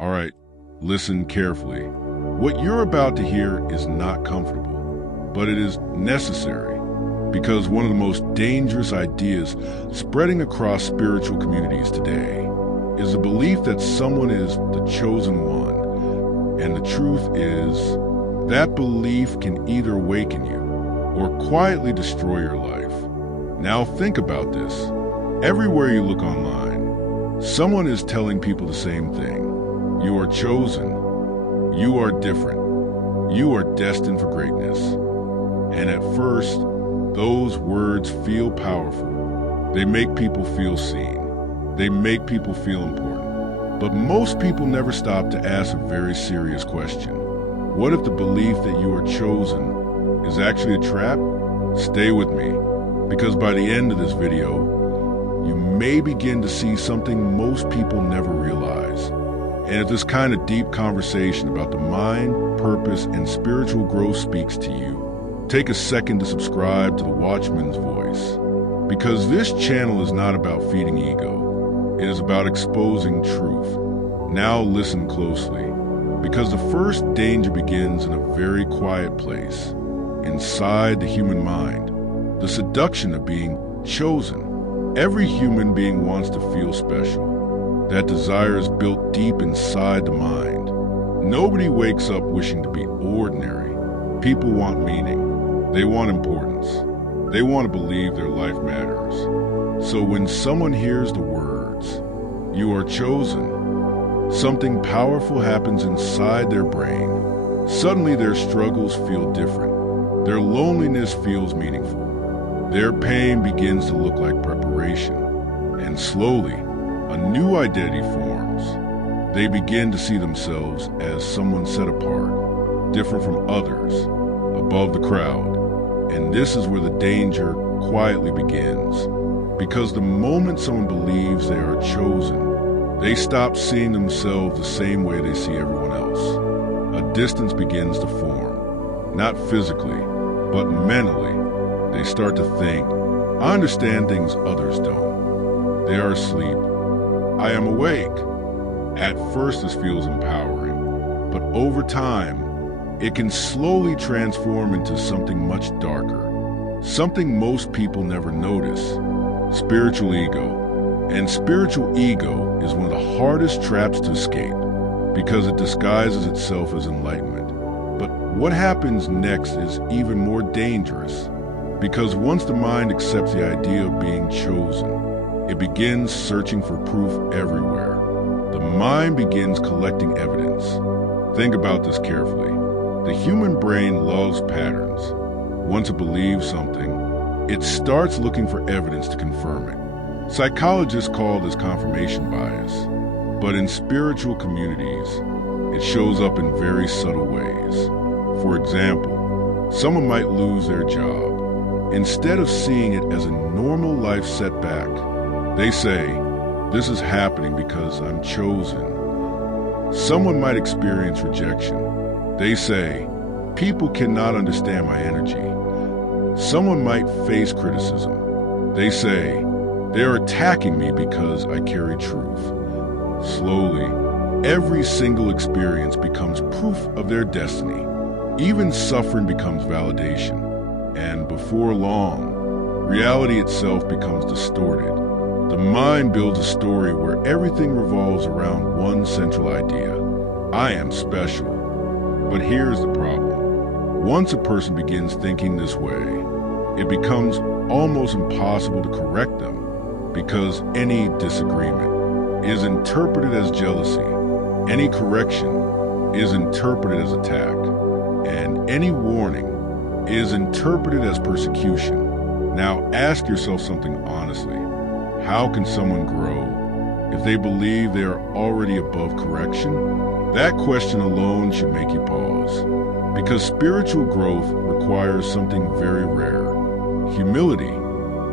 All right, listen carefully. What you're about to hear is not comfortable, but it is necessary because one of the most dangerous ideas spreading across spiritual communities today is the belief that someone is the chosen one. And the truth is, that belief can either awaken you or quietly destroy your life. Now think about this. Everywhere you look online, someone is telling people the same thing. You are chosen. You are different. You are destined for greatness. And at first, those words feel powerful. They make people feel seen. They make people feel important. But most people never stop to ask a very serious question. What if the belief that you are chosen is actually a trap? Stay with me, because by the end of this video, you may begin to see something most people never realize. And if this kind of deep conversation about the mind, purpose, and spiritual growth speaks to you, take a second to subscribe to the Watchman's Voice. Because this channel is not about feeding ego. It is about exposing truth. Now listen closely, because the first danger begins in a very quiet place, inside the human mind, the seduction of being chosen. Every human being wants to feel special. That desire is built deep inside the mind. Nobody wakes up wishing to be ordinary. People want meaning. They want importance. They want to believe their life matters. So when someone hears the words, "You are chosen," something powerful happens inside their brain. Suddenly their struggles feel different. Their loneliness feels meaningful. Their pain begins to look like preparation. And slowly, a new identity forms. They begin to see themselves as someone set apart, different from others, above the crowd. And this is where the danger quietly begins. Because the moment someone believes they are chosen, they stop seeing themselves the same way they see everyone else. A distance begins to form, not physically, but mentally. They start to think, I understand things others don't. They are asleep. I am awake. At first this feels empowering, but over time, it can slowly transform into something much darker. Something most people never notice. Spiritual ego. And spiritual ego is one of the hardest traps to escape because it disguises itself as enlightenment. But what happens next is even more dangerous because once the mind accepts the idea of being chosen, it begins searching for proof everywhere. The mind begins collecting evidence. Think about this carefully. The human brain loves patterns. Once it believes something, it starts looking for evidence to confirm it. Psychologists call this confirmation bias, but in spiritual communities, it shows up in very subtle ways. For example, someone might lose their job. Instead of seeing it as a normal life setback, they say, this is happening because I'm chosen. Someone might experience rejection. They say, people cannot understand my energy. Someone might face criticism. They say, they are attacking me because I carry truth. Slowly, every single experience becomes proof of their destiny. Even suffering becomes validation. And before long, reality itself becomes distorted. The mind builds a story where everything revolves around one central idea. I am special. But here's the problem. Once a person begins thinking this way, it becomes almost impossible to correct them because any disagreement is interpreted as jealousy. Any correction is interpreted as attack. And any warning is interpreted as persecution. Now ask yourself something honestly. How can someone grow if they believe they are already above correction? That question alone should make you pause, because spiritual growth requires something very rare, humility.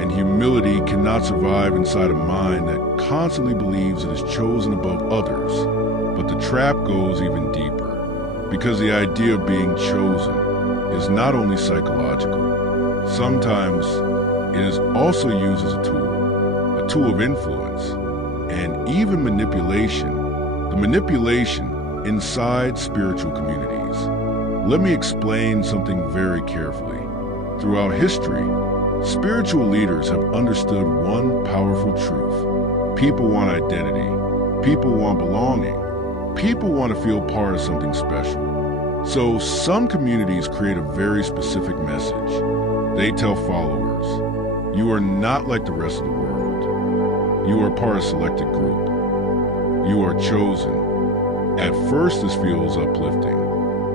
And humility cannot survive inside a mind that constantly believes it is chosen above others. But the trap goes even deeper, because the idea of being chosen is not only psychological. Sometimes it is also used as a tool of influence, and even manipulation. the manipulation inside spiritual communities. Let me explain something very carefully. Throughout history, spiritual leaders have understood one powerful truth. People want identity. People want belonging. People want to feel part of something special. So some communities create a very specific message. They tell followers, you are not like the rest of the world. You are part of a selected group. You are chosen. At first, this feels uplifting.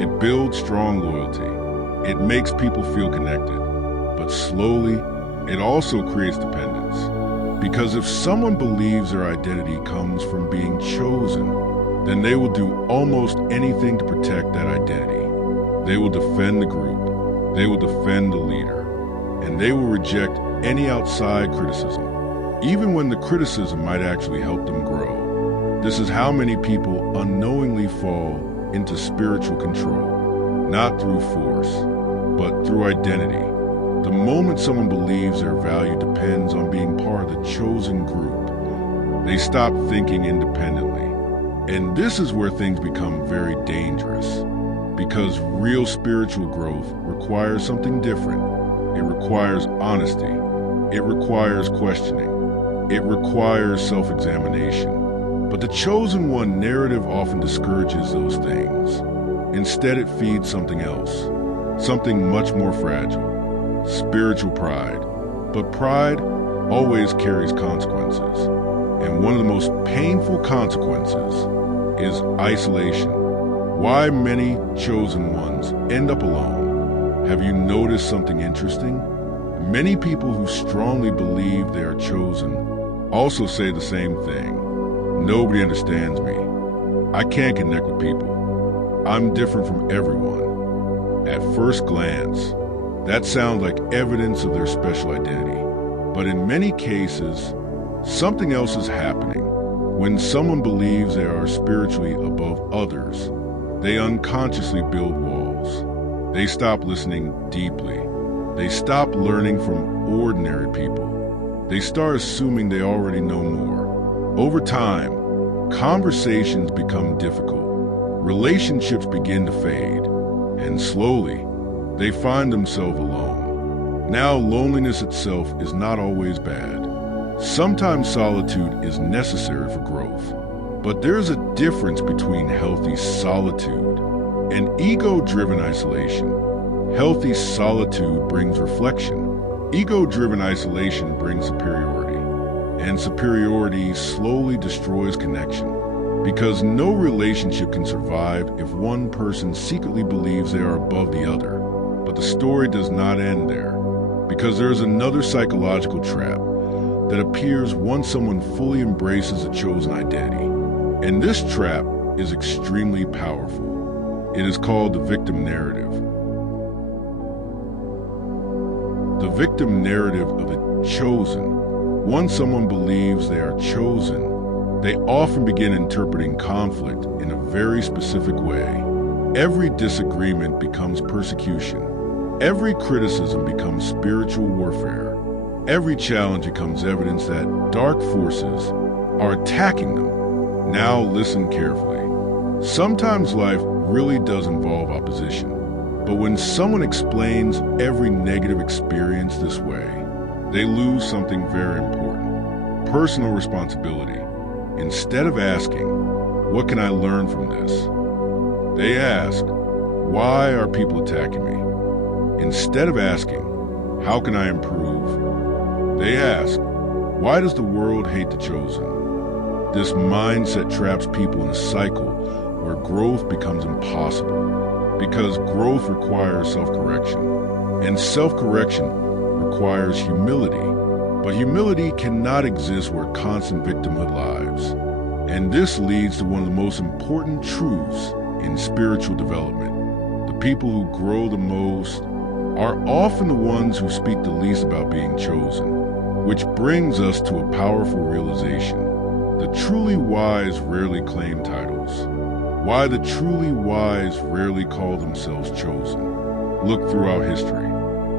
It builds strong loyalty. It makes people feel connected. But slowly, it also creates dependence. Because if someone believes their identity comes from being chosen, then they will do almost anything to protect that identity. They will defend the group. They will defend the leader. And they will reject any outside criticism, even when the criticism might actually help them grow. This is how many people unknowingly fall into spiritual control, not through force, but through identity. The moment someone believes their value depends on being part of the chosen group, they stop thinking independently. And this is where things become very dangerous, because real spiritual growth requires something different. It requires honesty. It requires questioning. It requires self-examination. But the chosen one narrative often discourages those things. Instead, it feeds something else, something much more fragile, spiritual pride. But pride always carries consequences. And one of the most painful consequences is isolation. Why many chosen ones end up alone. Have you noticed something interesting? Many people who strongly believe they are chosen also say the same thing. Nobody understands me. I can't connect with people. I'm different from everyone. At first glance, that sounds like evidence of their special identity. But in many cases, something else is happening. When someone believes they are spiritually above others, they unconsciously build walls. They stop listening deeply. They stop learning from ordinary people. They start assuming they already know more. Over time, conversations become difficult. Relationships begin to fade. And slowly, they find themselves alone. Now, loneliness itself is not always bad. Sometimes solitude is necessary for growth. But there's a difference between healthy solitude and ego-driven isolation. Healthy solitude brings reflection. Ego-driven isolation brings superiority. And superiority slowly destroys connection. Because no relationship can survive if one person secretly believes they are above the other. But the story does not end there. Because there is another psychological trap that appears once someone fully embraces a chosen identity. And this trap is extremely powerful. It is called the victim narrative. The victim narrative of the chosen. Once someone believes they are chosen, they often begin interpreting conflict in a very specific way. Every disagreement becomes persecution. Every criticism becomes spiritual warfare. Every challenge becomes evidence that dark forces are attacking them. Now listen carefully. Sometimes life really does involve opposition. But when someone explains every negative experience this way, they lose something very important. Personal responsibility. Instead of asking, what can I learn from this? They ask, why are people attacking me? Instead of asking, how can I improve? They ask, why does the world hate the chosen? This mindset traps people in a cycle where growth becomes impossible, because growth requires self-correction, and self-correction requires humility. But humility cannot exist where constant victimhood lives. And this leads to one of the most important truths in spiritual development. The people who grow the most are often the ones who speak the least about being chosen, which brings us to a powerful realization. The truly wise rarely claim titles. Why the truly wise rarely call themselves chosen. Look throughout history.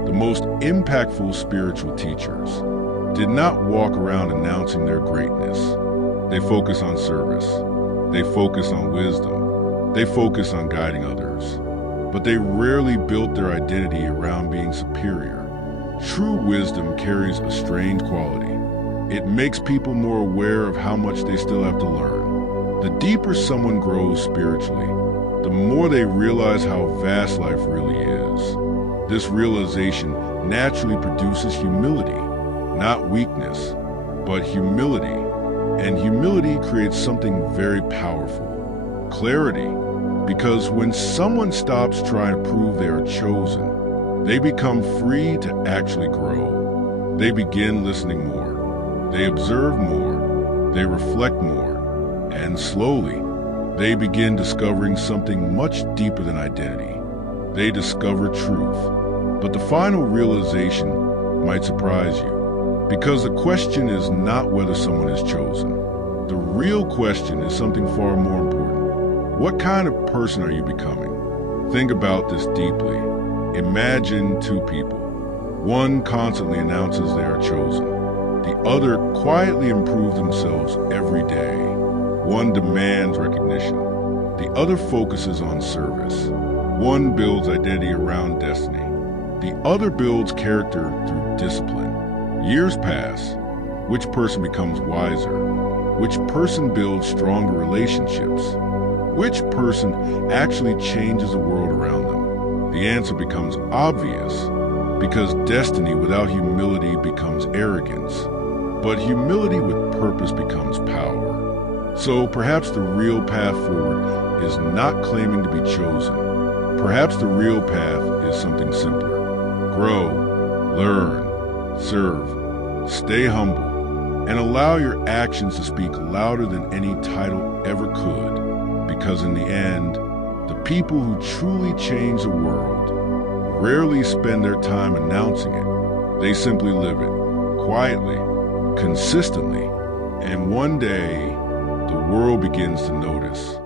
The most impactful spiritual teachers did not walk around announcing their greatness. They focus on service. They focus on wisdom. They focus on guiding others. But they rarely built their identity around being superior. True wisdom carries a strange quality. It makes people more aware of how much they still have to learn. The deeper someone grows spiritually, the more they realize how vast life really is. This realization naturally produces humility, not weakness, but humility. And humility creates something very powerful: clarity. Because when someone stops trying to prove they are chosen, they become free to actually grow. They begin listening more. They observe more. They reflect more. And slowly, they begin discovering something much deeper than identity. They discover truth. But the final realization might surprise you, because the question is not whether someone is chosen. The real question is something far more important. What kind of person are you becoming? Think about this deeply. Imagine two people. One constantly announces they are chosen. The other quietly improves themselves every day. One demands recognition. The other focuses on service. One builds identity around destiny. The other builds character through discipline. Years pass. Which person becomes wiser? Which person builds stronger relationships? Which person actually changes the world around them? The answer becomes obvious, because destiny without humility becomes arrogance, but humility with purpose becomes power. So perhaps the real path forward is not claiming to be chosen. Perhaps the real path is something simpler. Grow, learn, serve, stay humble, and allow your actions to speak louder than any title ever could. Because in the end, the people who truly change the world rarely spend their time announcing it. They simply live it, quietly, consistently, and one day, the world begins to notice.